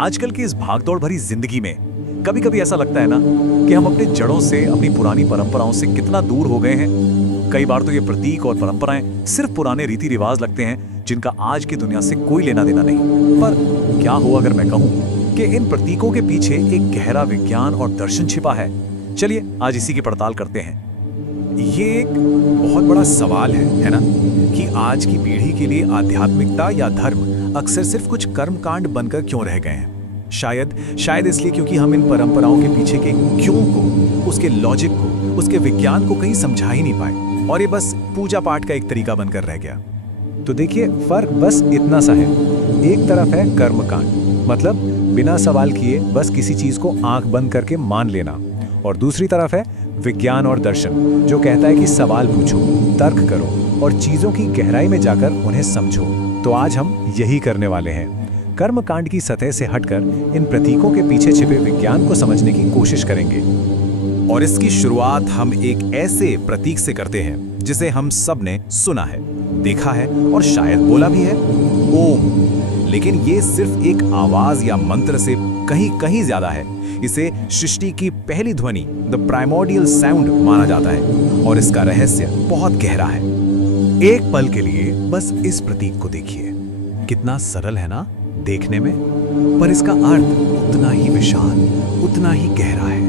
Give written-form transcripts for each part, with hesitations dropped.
आजकल की इस भागदौड़ भरी जिंदगी में कभी कभी ऐसा लगता है ना कि हम अपने जड़ों से, अपनी पुरानी परंपराओं से कितना दूर हो गए हैं। कई बार तो ये प्रतीक और परंपराएं सिर्फ पुराने रीति रिवाज लगते हैं जिनका आज की दुनिया से कोई लेना देना नहीं। पर क्या हो अगर मैं कहूं कि इन प्रतीकों के पीछे एक गहरा विज्ञान और दर्शन छिपा है। चलिए आज इसी की पड़ताल करते हैं। ये एक बहुत बड़ा सवाल है ना, कि आज की पीढ़ी के लिए आध्यात्मिकता या धर्म अक्सर सिर्फ कुछ कर्मकांड बनकर क्यों रह गए हैं। शायद इसलिए क्योंकि हम इन परंपराओं के पीछे के क्यों को, उसके लॉजिक को, उसके विज्ञान को कहीं समझा ही नहीं पाए और ये बस पूजा पाठ का एक तरीका बनकर रह गया। तो देखिए, फर्क बस इतना सा है। एक तरफ है कर्मकांड, मतलब बिना सवाल किए बस किसी चीज को आंख बंद करके मान लेना, और दूसरी तरफ है विज्ञान और दर्शन, जो कहता है कि सवाल पूछो, तर्क करो और चीजों की गहराई में जाकर उन्हें समझो। तो आज हम यही करने वाले हैं। कर्मकांड की सतह से हटकर इन प्रतीकों के पीछे छिपे विज्ञान को समझने की कोशिश करेंगे। और इसकी शुरुआत हम एक ऐसे प्रतीक से करते हैं जिसे हम सब ने सुना है, देखा है और शायद बोला भी है, ओम। लेकिन ये सिर्फ एक आवाज या मंत्र से कहीं कहीं ज्यादा है। इसे सृष्टि की पहली ध्वनि, द प्राइमोर्डियल साउंड माना जाता है और इसका रहस्य बहुत गहरा है। एक पल के लिए बस इस प्रतीक को देखिए, कितना सरल है ना देखने में, पर इसका अर्थ उतना ही विशाल, उतना ही गहरा है।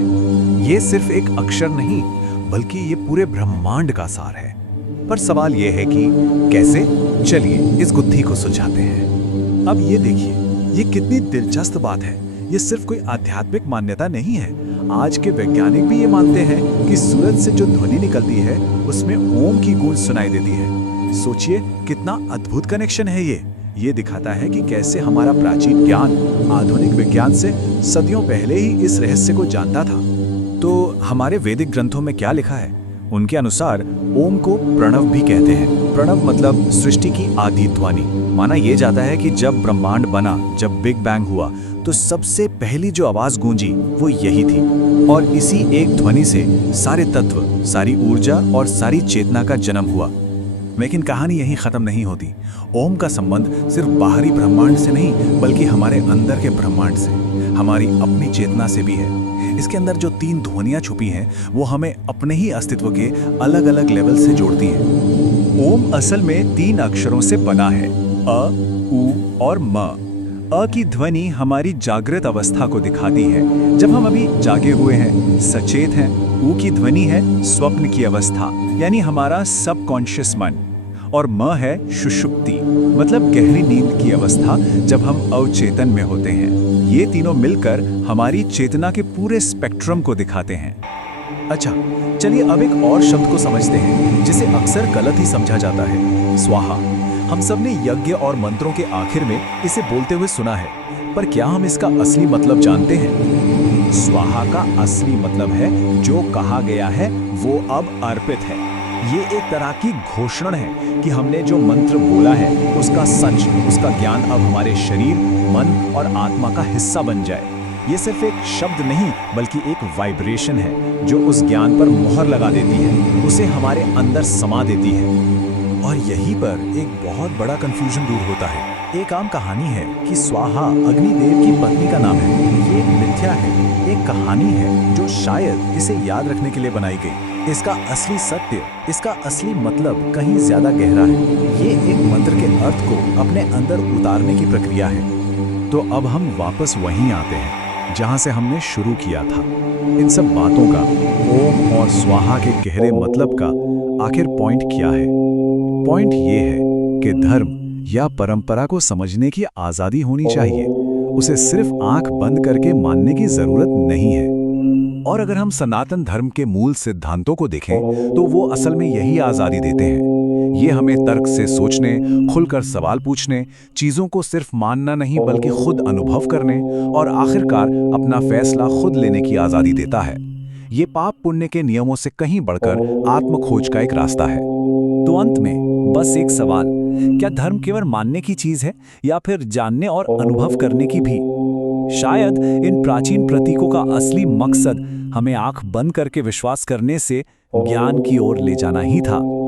ये सिर्फ एक अक्षर नहीं, बल्कि ये पूरे ब्रह्मांड का सार है। पर सवाल ये है कि कैसे? चलिए इस गुत्थी को सुलझाते हैं। अब ये देखिए, ये कितनी दिलचस्प बात है। ये सिर्फ कोई आध्यात्मिक मान्यता नहीं है। आज के वैज्ञानिक भी ये मानते हैं कि सूरज से जो ध्वनि निकलती है उसमें ओम की गूंज सुनाई देती है। सोचिए कितना अद्भुत कनेक्शन है ये दिखाता है कि कैसे हमारा प्राचीन ज्ञान आधुनिक विज्ञान से सदियों पहले ही इस रहस्य को जानता था। तो हमारे वैदिक ग्रंथों में क्या लिखा है? उनके अनुसार ओम को प्रणव भी कहते हैं। प्रणव मतलब सृष्टि की आदि ध्वनि। माना यह जाता है कि जब ब्रह्मांड बना, जब बिग बैंग हुआ, तो सबसे पहली जो आवाज गूंजी वो यही थी। और इसी एक ध्वनि से सारे तत्व, सारी ऊर्जा और सारी चेतना का जन्म हुआ। लेकिन कहानी यहीं खत्म नहीं होती। ओम का संबंध सिर्फ बाहरी ब्रह्मांड से नहीं, बल्कि हमारे अंदर के ब्रह्मांड से, हमारी अपनी चेतना से भी है। इसके अंदर जो 3 ध्वनियां छुपी हैं, वो हमें अपने ही अस्तित्व के अलग अलग लेवल से जोड़ती हैं। ओम असल में 3 अक्षरों से बना है, अ, उ और म। अ की ध्वनि हमारी जागृत अवस्था को दिखाती है, जब हम अभी जागे हुए हैं, सचेत हैं। उ की ध्वनि है स्वप्न की अवस्था, यानी हमारा सबकॉन्शियस मन। और म है सुषुप्ति, मतलब गहरी नींद की अवस्था, जब हम अवचेतन में होते हैं। ये तीनों मिलकर हमारी चेतना के पूरे स्पेक्ट्रम को दिखाते हैं। अच्छा, चलिए अब एक और शब्द को समझते हैं जिसे अक्सर गलत ही समझा जाता है, स्वाहा। हम सब ने यज्ञ और मंत्रों के आखिर में इसे बोलते हुए सुना है, पर क्या हम इसका असली मतलब जानते हैं? स्वाहा का असली मतलब है जो कहा गया है वो अब अर्पित है। ये एक तरह की घोषणा है कि हमने जो मंत्र बोला है उसका सच, उसका ज्ञान अब हमारे शरीर, मन और आत्मा का हिस्सा बन जाए। ये सिर्फ एक शब्द नहीं, बल्कि एक वाइब्रेशन है जो उस ज्ञान पर मोहर लगा देती है, उसे हमारे अंदर समा देती है। और यहीं पर एक बहुत बड़ा कंफ्यूजन दूर होता है। एक आम कहानी है कि स्वाहा अग्निदेव की पत्नी का नाम है। ये एक मिथ्या है, एक कहानी है जो शायद इसे याद रखने के लिए बनाई गई। इसका असली सत्य, इसका असली मतलब कहीं ज्यादा गहरा है। ये एक मंत्र के अर्थ को अपने अंदर उतारने की प्रक्रिया है। तो अब हम वापस वहीं आते हैं जहां से हमने शुरू किया था। इन सब बातों का, ओम और स्वाहा के गहरे मतलब का आखिर पॉइंट क्या है? पॉइंट ये है कि धर्म या परंपरा को समझने की आजादी होनी चाहिए। उसे सिर्फ आंख बंद करके मानने की जरूरत नहीं है। और अगर हम सनातन धर्म के मूल सिद्धांतों को देखें, तो वो असल में यही आजादी देते हैं। ये हमें तर्क से सोचने, खुलकर सवाल पूछने, चीजों को सिर्फ मानना नहीं बल्कि खुद अनुभव करने और आखिरकार अपना फैसला खुद लेने की आजादी देता है। ये पाप पुण्य के नियमों से कहीं बढ़कर आत्मखोज का एक रास्ता है। तो अंत में बस एक सवाल, क्या धर्म केवल मानने की चीज है या फिर जानने और अनुभव करने की भी? शायद इन प्राचीन प्रतीकों का असली मकसद हमें आंख बंद करके विश्वास करने से ज्ञान की ओर ले जाना ही था।